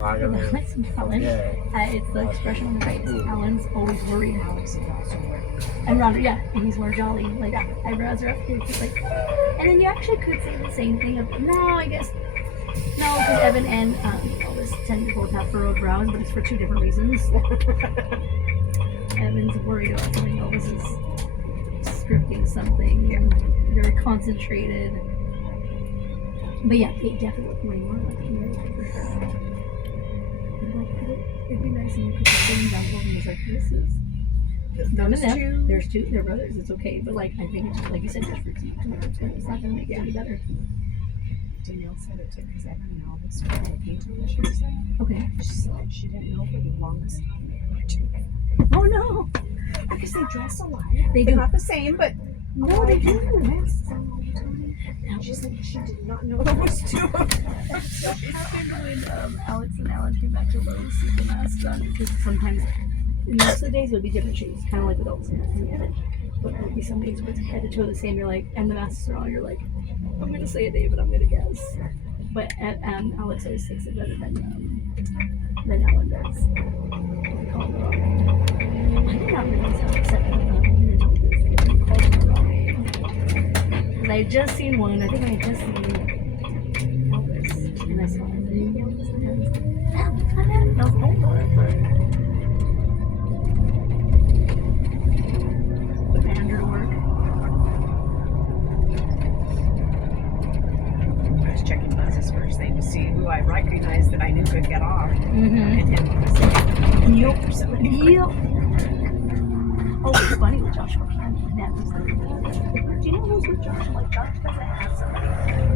Alex and Helen. It's the expression on the face. Helen's always worried. Alex is also worried. And Ron, yeah, and he's more jolly. Like, eyebrows are up here. He's like, and then you actually could say the same thing of, no, I guess, no, because Evan and Elvis tend to both have furrowed brows, but it's for two different reasons. Evan's worried about something, Elvis is scripting something, very concentrated. But yeah, they definitely look way more like you, for sure. It'd be nice if you could put them down both and was like, this is none of them. There's two, they're brothers, it's okay. But like, I think it's like you said, just for you. It's not gonna make it any better. Danielle said it too, because Evan and Elvis were in a painting that she was in. Okay. She said she didn't know for the longest time they were two. Oh no! Because they dress alike. They're not the same, but no, they do. She said she did not know there was two of them. So it happened when Alex and Alan came back to Lowe's with the mask on, because sometimes, most of the days it would be different shoes, kind of like adults and Evan. But there would be some days where it's head to toe the same, you're like, and the masks are on, you're like, I'm going to say a day, but I'm going to guess. But Alex always takes it better than Alan does. I did not realize how upset I called him the wrong name. I had just seen one. I think I had just seen Elvis, and I saw his name Elvis, and I was like, Elvis, my name. No, hold on. Put my Andrew to work. I was checking buses first thing to see who I recognized that I knew could get off. Mm-hmm. And then Yep. Oh, it's funny with Joshua. That was like, do you know who's with Josh? Like, Josh doesn't have somebody.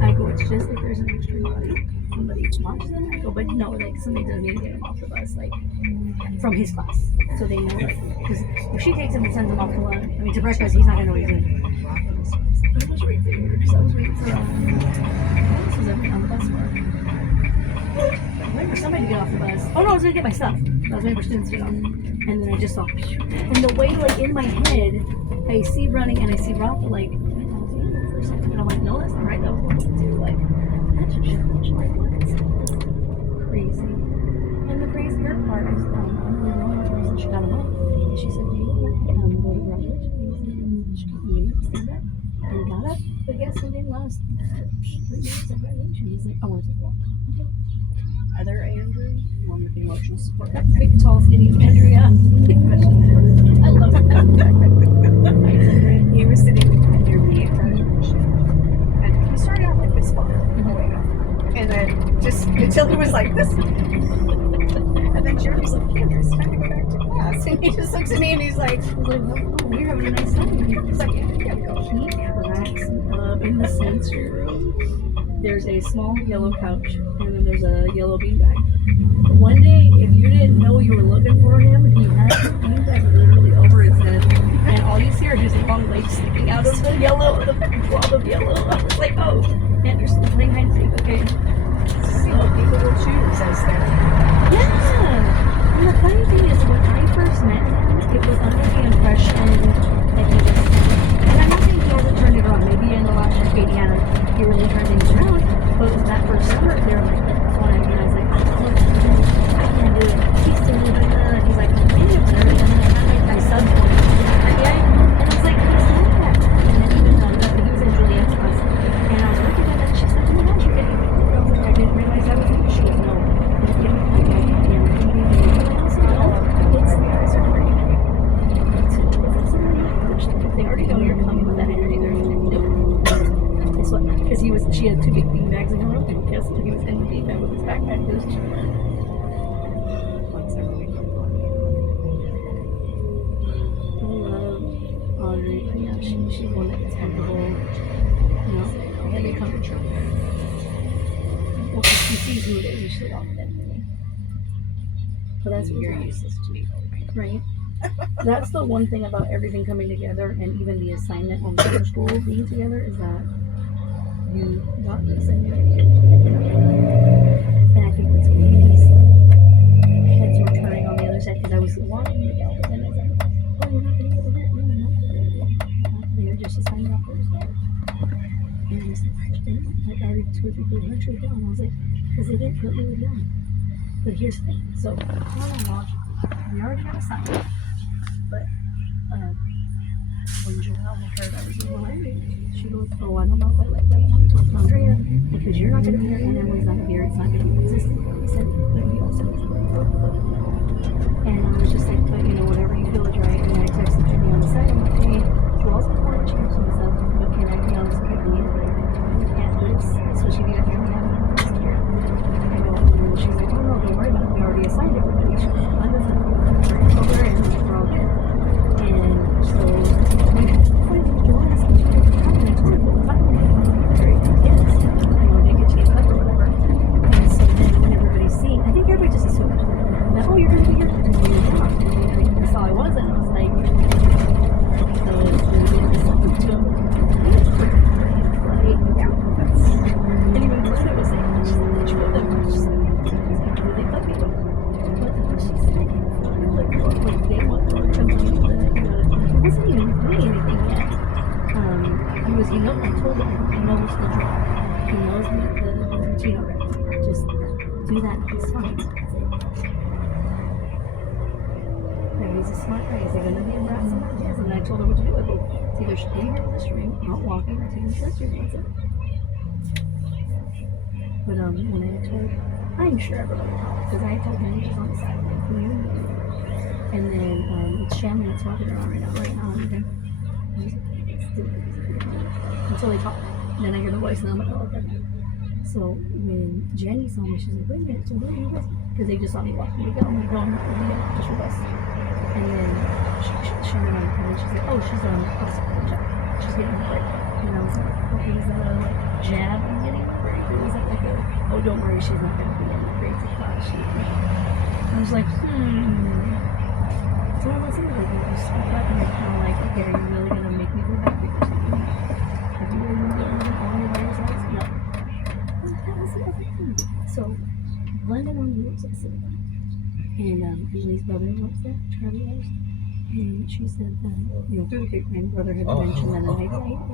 I go, it's just like there's an extra body. Somebody watches them. I go, but no, like somebody doesn't need to get him off the bus, like from his class, so they know. Because if she takes him and sends him off to lunch, I mean to breakfast, he's not gonna know what he's doing. But it was right there because I was waiting for. What else was ever on the bus for? I was waiting for somebody to get off the bus. Oh no, I was gonna get my stuff. I was waiting for students to get off, and then I just saw. And the way, like in my head, I see running and I see Rafa like. For a second, and I'm like, no, that's not right. That was one too. Like, that's a church. Like, what? Crazy. And the crazier part is, I don't really know what reason she got him up. And she said, do you want to go to Rutledge? And she stand up and got up. But guess who didn't last 3 minutes of graduation? He's like, I want to take a walk. Okay. other Andrew, one with the emotional support. Big, tall, skinny Andrew, yeah. Big question. I love that. He was sitting near me at graduation. And he started out like this far away. And then just until he was like this. And then Jerry's like, Andrew, it's time to go back to class. And he just looks at me and he's like, oh, you're having a nice time. He's like, yeah, we gotta go. He cracks up in the sensory room. There's a small yellow couch, and then there's a yellow beanbag. One day, if you didn't know you were looking for him, he had the beanbag literally over his head, and all you see are his long legs sticking out of the yellow, the blob of yellow. I was like, oh, Anderson, playing hide and seek, okay. So people will choose as their. Yeah. And the funny thing is, when I first met him, it was under the impression that he just, and I'm not saying he hasn't turned it around. Maybe in the last decade he really turned things around. But it was that first summer, they were like, that's why I was like, I can't do it. He's still doing it. He's like, I'm doing it. And then I subbed for him. And I was like, he's not that. And then he was on that, he was in Juliet's class. And I was working with her, and she's like, oh my gosh, you're getting it. I was like, I didn't realize that was an issue. No. They already know you're coming with that energy. They're just like, nope. Guess what? Because she had 2 big bean bags in her room. And guess what? He was in the bean bag with his backpack. He was I love Audrey. Yeah, she's one that's comfortable. You know, and they come to church. Well, she sees who it is, and she's like, oh, definitely. But that's what you're useless to me, right? That's the one thing about everything coming together, and even the assignment on summer school being together, is that you got this and you're and I think that's what these heads were turning on the other side, because I was wanting to go, but then I was like, oh, you're not going to be able to do it. No, I'm not going to do it. They're just assigned off first. And I was like, I already 2 or 3 people were down. I was like, because they didn't put me down. But here's the thing. So, chronologically, we already got a sign. But when Joelle heard I was in line, she goes, oh, I don't know if I like that. I told Andrea, because you're not going to be here and Emily's not here. It's not going to be consistent. He said, but he also and I was just like, but you know, whatever you feel is right. And I texted Jenny on the side. I'm like, hey, Joelle's going to change himself. But can I be honest with you? And this, especially if you guys are going to have and she's like, oh no, don't worry about it. We already assigned everybody. She goes, I doesn't over and we're all good. And so when Joelle asked me to come and I told her, well, if I don't very good kids, you know, they get to get up or whatever. And so then when everybody's seeing, I think everybody just assumed that, oh, you're going to be here. And you're not. And that's all I was. And I was like, something to him. Right? Yeah. That's, and even Brenda was saying, she's like, did you know that? She's like, really fucking good. But she's like, they want to come to me. He wasn't even doing anything yet. He was, I told him, he knows the drill. He knows the routine already. Just do that, he's fine. And he's a smart guy. Is he going to be embarrassing? Yes. And I told him what to do. I go, it's either staying here with the string, not walking, or taking the stretchers. That's it. But when I told, I'm sure everybody knows, because I told him he's on the side of the community. And then it's Shannon that's walking around right now. Until they talk. And then I hear the voice and I'm like, oh, okay. So when Jenny saw me, she's like, wait a minute, so where are you guys? Because they just saw me walking. They go, I'm going, just with us. And then Shannon on the phone, she's like, oh, she's on hospital job. She's getting a break. And I was like, okay, is that a jab I'm getting a break? Or is that like a, oh, don't worry, she's not going to be in the crazy class. I was like, So I was like, you speak up and you're kind of like, okay, are you really going to make me go back because have you really been doing it all your by yourselves? No. That was the other thing. So Glenda on the works at City. And Julie's brother works there, Charlie does. And she said that, through the great brother had mentioned that I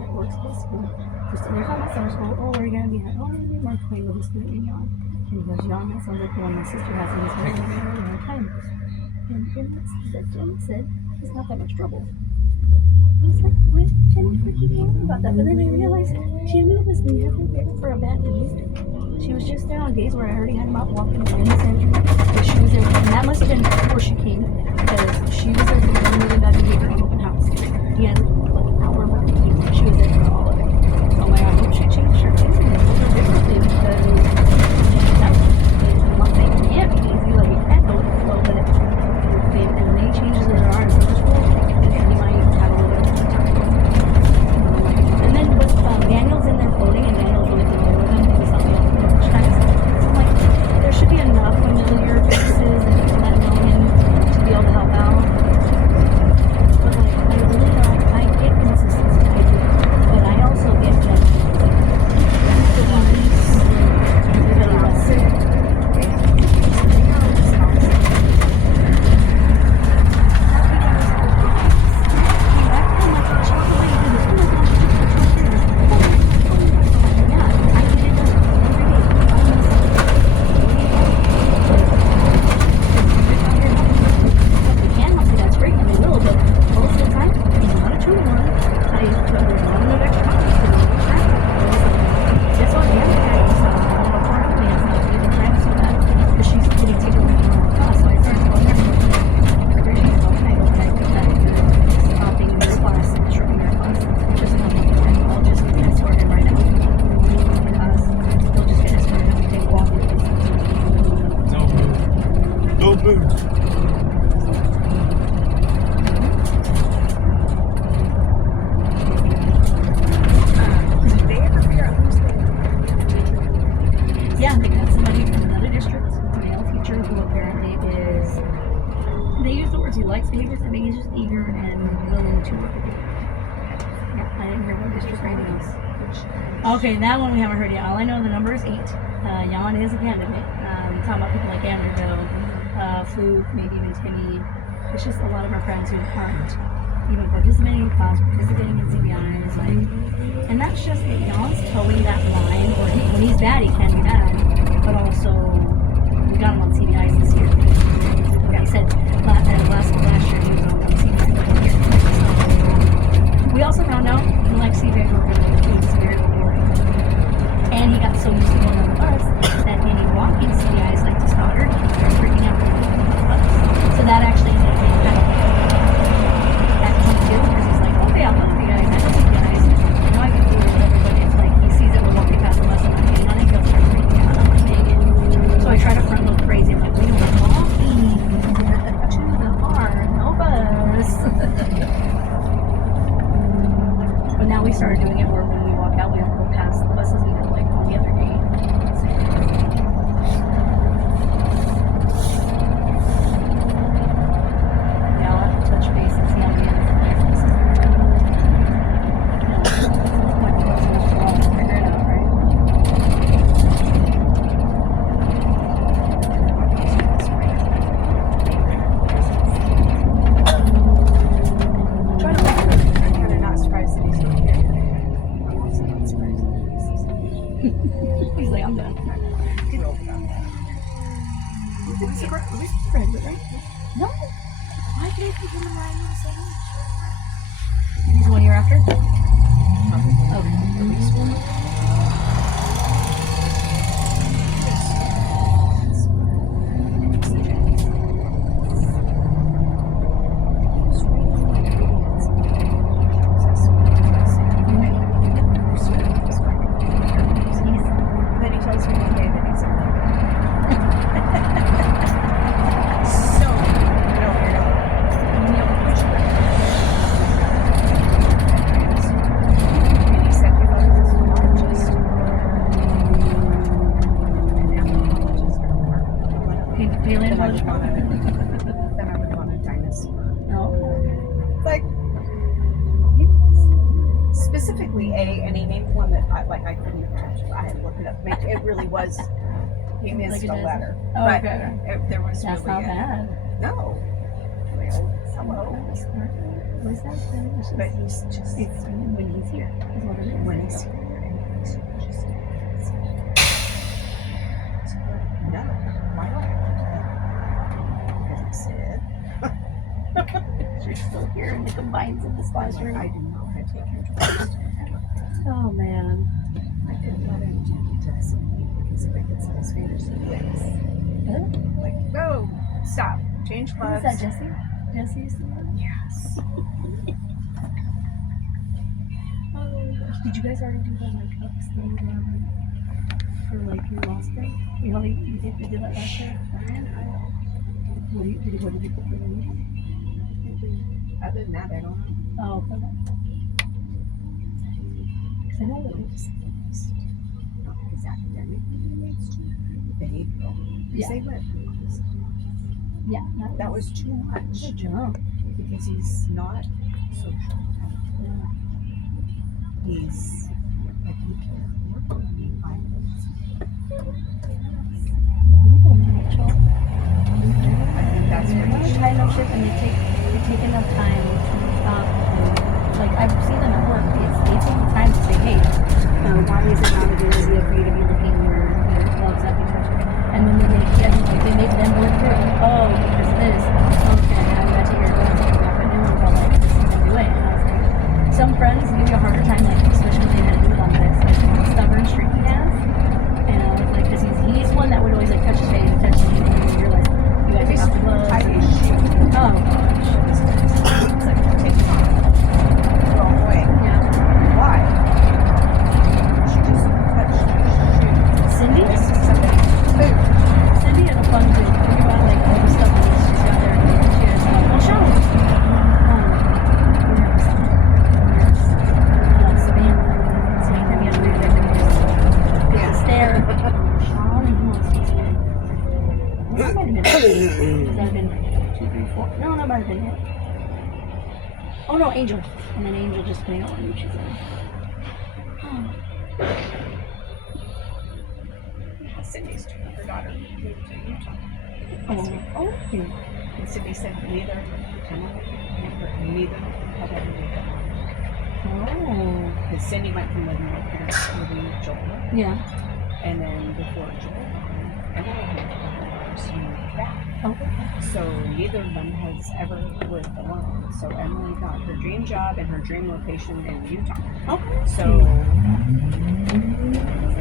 works at this school. They're talking about summer school. Oh, where are you going to be at? Oh, I'm going to be Mark Twain with the student in Yon. And he goes, Yon, that sounds like the one my sister has in his home for a long time. And that Jenny said, it's not that much trouble. I was like, why is Jenny freaking worried about that? But then I realized Jenny was never there for a bad day. She was just there on days where I already had him out walking around the center. But she was there, and that must have been before she came, because she was there for the really bad behavior in open house. He had like an hour left. She was there for all of it. So I'm like, I hope she changed her things and told her differently, because I'm not saying it can't be easy, like it can't go with the flow, but if they changes that are in summer school, you might have a little bit of time. And then with Daniel's in there floating, and Daniel's really familiar with him, he's not like so I'm like, there should be enough familiar faces and people that know him to be able to help out. But like, I really don't, I get consistency, I do. But I also get judgment. That's the ones, everybody else. Okay, that one we haven't heard yet. All I know the number is 8. Jan is a candidate. Talking about people like Anderville, Fluke, maybe even Timmy. It's just a lot of our friends who aren't even participating in class, participating in CBIs. And that's just that Jan's towing that line where when he's bad, he can be bad. But also, we got him on CBIs this year. They said last year he was on CBI. We also found out he liked CBIs over the very rewarding. And he got so used to going on the bus that any walking CBIs like to Stoddard, he started freaking out when he was on the bus. So that actually ended up being kind of that key too, because he's like, okay, I love you guys, I love you guys. Now I can do it with everybody. It's like he sees it, we're walking past the bus and I'm getting on it, he'll start freaking out. I'm like, dang it. So I try to front load crazy. I'm like, we are walking to the car, no bus. But now we started doing it where when we walk out, we don't go past the buses. We go like on the other gate. Yeah, I'll have to touch base and see how many other licenses there are. When we go to the store, we'll figure it out, right? I'm kind of not surprised that he's still here. I'm also not surprised that He's like, I'm done. he's thrilled about that. It's surprised, right? No. Why did I put him in line the same? He's 1 year after? Okay. At least one. Then he tells me one day that he's so no weirdo. And he said he loves his neurologist and anthropologist or whatever. Paleontologist. Then I would want a dinosaur. No. Like specifically and he named one that I couldn't I had to look it up. It really was he missed Like a a dinosaur? letter. Oh, But okay. there was That's really not bad. No. Well, hello. What is that? But he's just It's when he's here. Is what it is. when he's here and he's just no. Why do I have to because You're still here in the combined synthesized I said room. I do not want to take him to Oh man. I didn't let him do this because if I could see his fingers in this. Huh? Like, go, stop, change Who is clubs. that, Jesse? Jesse used to know? Yes. Oh, did you guys already do that like upstairs for like your last day? You know, you did that last year? What did you put for the week? Other than that, I don't know. Oh, okay. Because I know that it was. Not because academic needs to behavioral. Yeah. They went. Yeah, That was too much good job. because he's not social. Yeah. He's like he can work on me violence. I think that's what he Another should. time ship and they take enough time to stop and like I've seen a number of kids, they take the time to say, hey, why is it not a good idea for you to be looking your gloves up and touch it? And then they make them work through it. Like, oh, because this. Okay, now you gotta take your gloves off. I knew about like this is the way. And I was like, some friends give you a harder time, like especially when they had to do it on this, like stubborn streak he has. And I was like, because he's one that would always like touch his face and touch his shoes and you realize you gotta take off the gloves. Tie his And, shoe. oh gosh. It's like take it off. Wrong way. Yeah. Why? She just touched his shoe. Cindy? This is somebody's food. Cindy had a fun thing. Think about like all the stuff that she's got there. And she has well, show me. Savannah. You have to read it every day. Yeah. Stare. Sean and who else was there? That might have been it. That might have been 2, 3, 4. No, that might have been it. Oh no, Angel. And then Angel just putting out what she's in. Cindy's her daughter moved to Utah. Oh, okay. And Cindy said neither had ever lived there. Oh. Because Cindy went from living with parents to living with Joel. Yeah. And then before Joel, Emily had to move back. Okay. So neither of them has ever lived alone. So Emily got her dream job and her dream location in Utah. Okay. So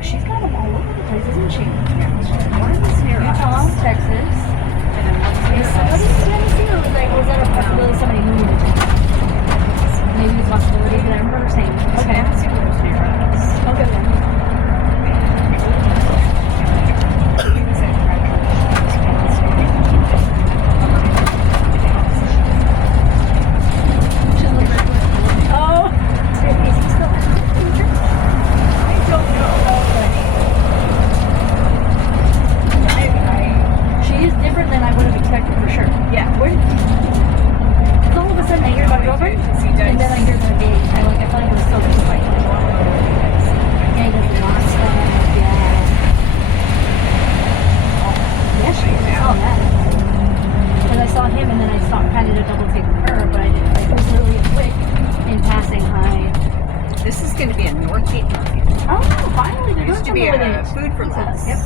She's got them all over the place, isn't she? yeah, one is near Utah, us, Texas. and then one's near Is somebody in us. Tennessee, or was that a possibility somebody moving to Tennessee? Maybe it's a possibility, but I remember her saying, okay. Nancy lives near us. Okay, then. He was at Oh, is he still I don't know. She is different than I would have expected for sure. Yeah. Because all of a sudden I hear about girlfriend, and then I hear they're gay. I feel like it was so just like, yeah, he does a lot of stuff. Yeah. Yeah, she is. I saw that. Because I saw him, and then I saw kind of a double take with her, but I didn't. Like, it was literally a quick in passing. Hi. This is going to be a Northgate Market. Oh, finally, they're doing Used to be something with a it. food for less. Yep.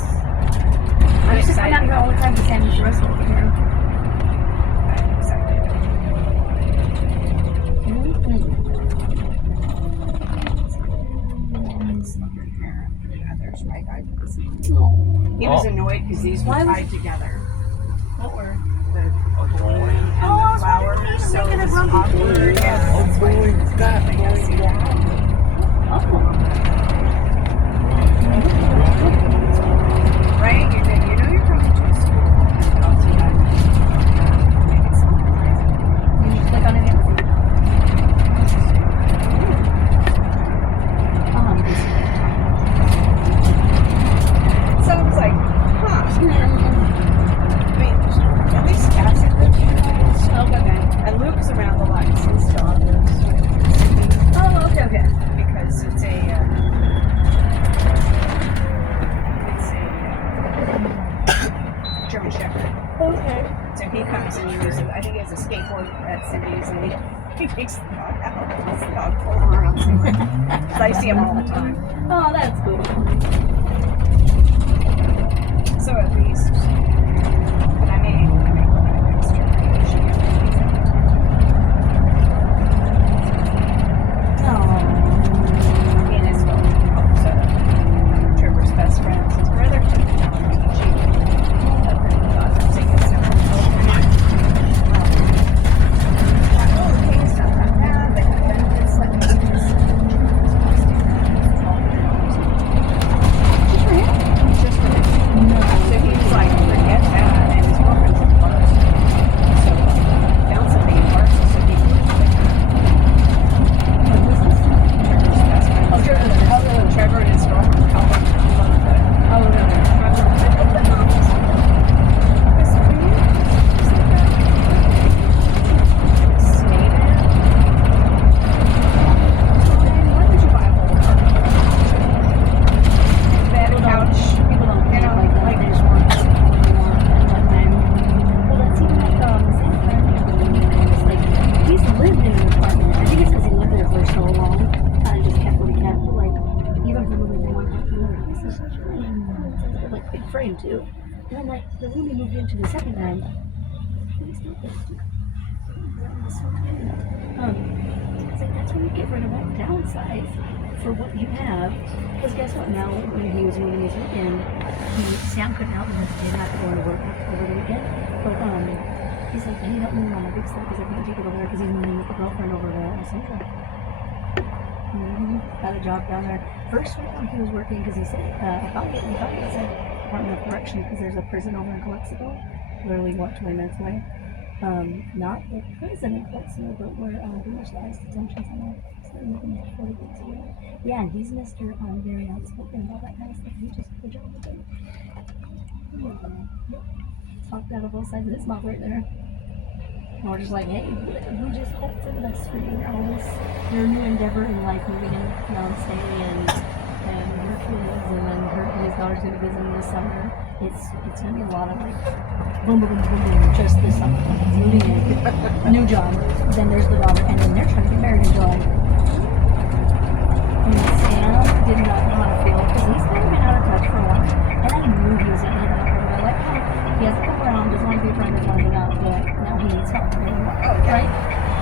I'm I used to come out excited. here all the time to Sandwich Russell over here. I'm excited. Yeah, there's my guy. He was annoyed because these were Why was- tied together. What were? The corn and Oh, I the was flowers. wondering, So making it a was grumpy awkward. food. Yeah, that's why he was laughing. I see that. Right? You know you're coming to a school. And I'll see that. It's not crazy. You just click on it and see. So I was like, huh. I mean, at least Cassie lives here. Okay. And Luke's around a lot because his dog lives with Oh, okay. because it's a German Shepherd. Okay. So he comes and uses, I think he has a skateboard at Cindy's and he takes the dog out and lets the dog pull around. So I see him all the time. Oh, that's cool. So at least, but I may put an extra creation in there. Oh. He and his dog also Trevor's best friends. His brother took him down teaching. Trevor and his girlfriend help him run the Oh, no. People don't think like that. They just want what they want at that time. Well, that's even like Sam Farmer. Like, he's lived in an apartment. I think it's because he lived there for so long. Kind of just kept what he kept. But like, even from moving from one house to another, he's such a like big frame too. And then like the room he moved into the second time, he's still there. It's like that's when you get rid of that downsize for what you have. Because guess what? Now when he was moving his weekend, Sam couldn't help him because he did have to go into work over the weekend. But he's like, can you help me with my big stuff because I can't take it over there because he's moving with the girlfriend over to Central. Got a job down there. First weekend he was working because he said, I thought it said Department of Corrections because there's a prison over in Calexico, literally what, 20 minutes away. Not the prison in Calexico, but where British Ice Detention Center. Yeah, and he's Mr. Very outspoken about that kind of stuff. He just did a good job with it. Talked out of both sides of his mouth right there. And we're just like, hey, we just hope for the best for you. Your new endeavor in life, moving in fiance and your kids, and then his daughter's gonna visit him this summer. It's gonna be a lot of like boom, boom, boom, boom, boom, just this summer. He's moving in, new job. Then there's the daughter, and then they're trying to get married in July. And Sam did not know how to feel because he's kind of been out of touch for a while. And I knew he was gonna hit that. I like how he has right?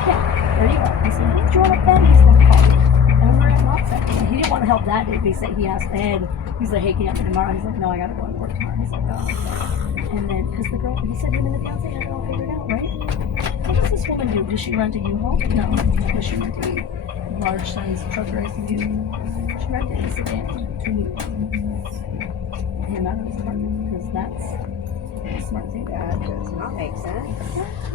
Yeah, there you go. I said, hey, do you want a pen? He's going to call you. And we were at Knox that day. He didn't want to help that day. They said he asked Ed. He's like, hey, can you help me tomorrow? He's like, no, I got to go to work tomorrow. He's like, oh. And then, because the girl, he said him and the fiance had it all figured out, right? What does this woman do? Does she rent a U-Haul? No. Does she rent a large size trucker SUV? She rented a sedan to him out of his apartment because that's a smart thing to That do. does not make sense.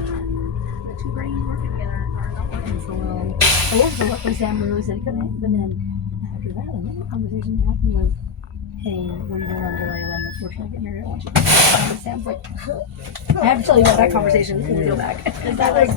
The two brains working together are not working so well. I was so luckily Sam really said he couldn't, but then after that, another conversation that happened was, hey, what are you doing on July 11th? We're trying to get married. I want you to. And Sam's like, I have to tell you about that conversation when we go back. Is that like,